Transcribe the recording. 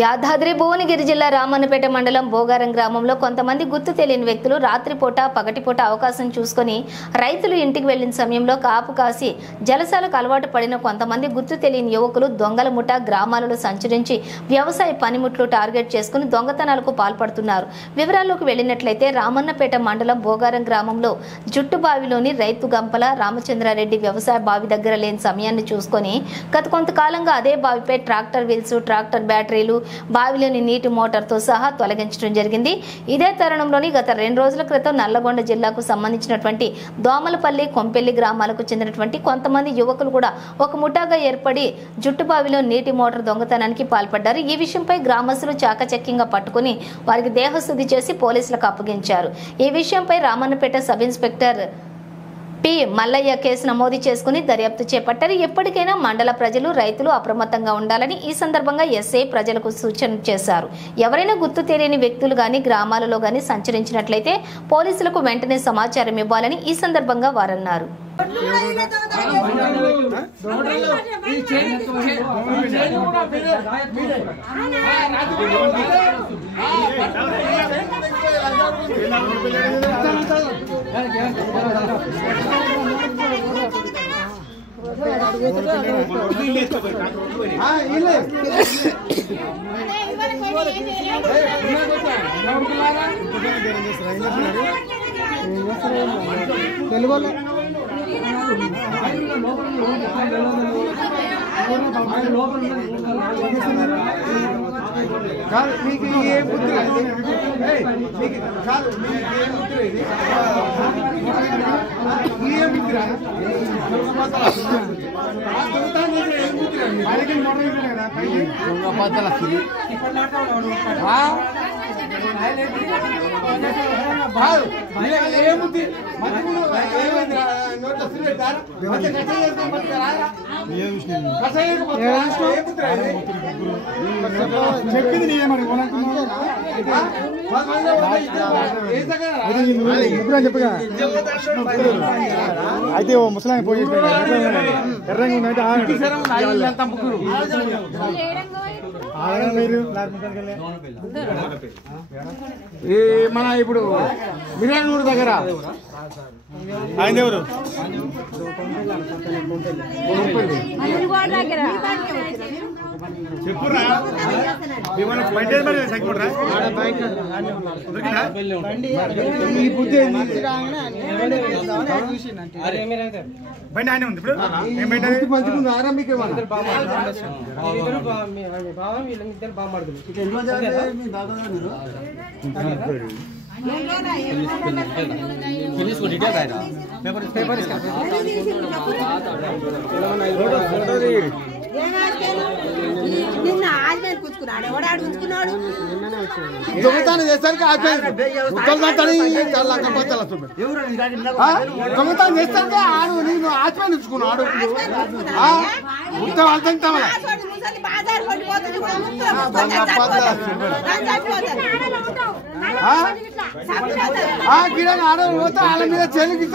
యాదాద్రి భువనగిరి జిల్లా రామన్నపేట మండలం బోగారం గ్రామంలో కొంతమంది గుర్తు తెలియని వ్యక్తులు రాత్రిపూట పగటిపూట అవకాశం చూసుకొని రైతులు ఇంటికి వెళ్లిన సమయంలో కాపు కాసి జలసాలకు అలవాటు పడిన కొంతమంది గుర్తు తెలియని యువకులు దొంగల ముఠ గ్రామాలలో సంచరించి వ్యవసాయ పనిముట్లు టార్గెట్ చేసుకుని దొంగతనాలకు పాల్పడుతున్నారు. వివరాల్లోకి వెళ్లినట్లయితే రామన్నపేట మండలం బోగారం గ్రామంలో జుట్టుబావిలోని రైతు గంపల రామచంద్రారెడ్డి వ్యవసాయ బావి దగ్గర లేని సమయాన్ని చూసుకొని గత కొంతకాలంగా అదే బావిపై ట్రాక్టర్ వీల్స్, ట్రాక్టర్ బ్యాటరీలు, బావిలోని నీటి మోటార్తో సహా తొలగించడం జరిగింది. ఇదే తరుణంలోని గత 2 రోజుల క్రితం నల్లగొండ జిల్లాకు సంబంధించినటువంటి దోమలపల్లి, కొంపెల్లి గ్రామాలకు చెందినటువంటి కొంతమంది యువకులు కూడా ఒక ముఠాగా ఏర్పడి జుట్టుబావిలో నీటి మోటార్ దొంగతనానికి పాల్పడ్డారు. ఈ విషయంపై గ్రామస్తులు చాకచక్యంగా పట్టుకుని వారికి దేహశుద్ధి చేసి పోలీసులకు అప్పగించారు. ఈ విషయంపై Ramannapet sub inspector P Mallaiah case నమోదు చేసుకుని దర్యాప్తు చేపట్టారు. ఎప్పటికైనా మండల ప్రజలు, రైతులు అప్రమత్తంగా ఉండాలని ఈ సందర్భంగా ఎస్ఐ ప్రజలకు సూచన చేశారు. ఎవరైనా గుర్తు తెలియని వ్యక్తులు గాని గ్రామాలలో గాని సంచరించినట్లయితే పోలీసులకు వెంటనే సమాచారం ఇవ్వాలని ఈ సందర్భంగా వారన్నారు. అయితే ముసలాన్ని పోయి మన ఇప్పుడు మిర్యాలగూడ దగ్గర ఆయన ఎవరు చెప్పురా ఈ బుద్ధి బండి ఆయన ఉంది ఇప్పుడు మంచిగా ఆరంభికే దొంగతనం చేస్తానికి దొంగతనం చేస్తానికి ఆడు నేను ఆత్మ ఉంచుకున్నాడు ఆడ పోతే వాళ్ళ మీద చెల్లికి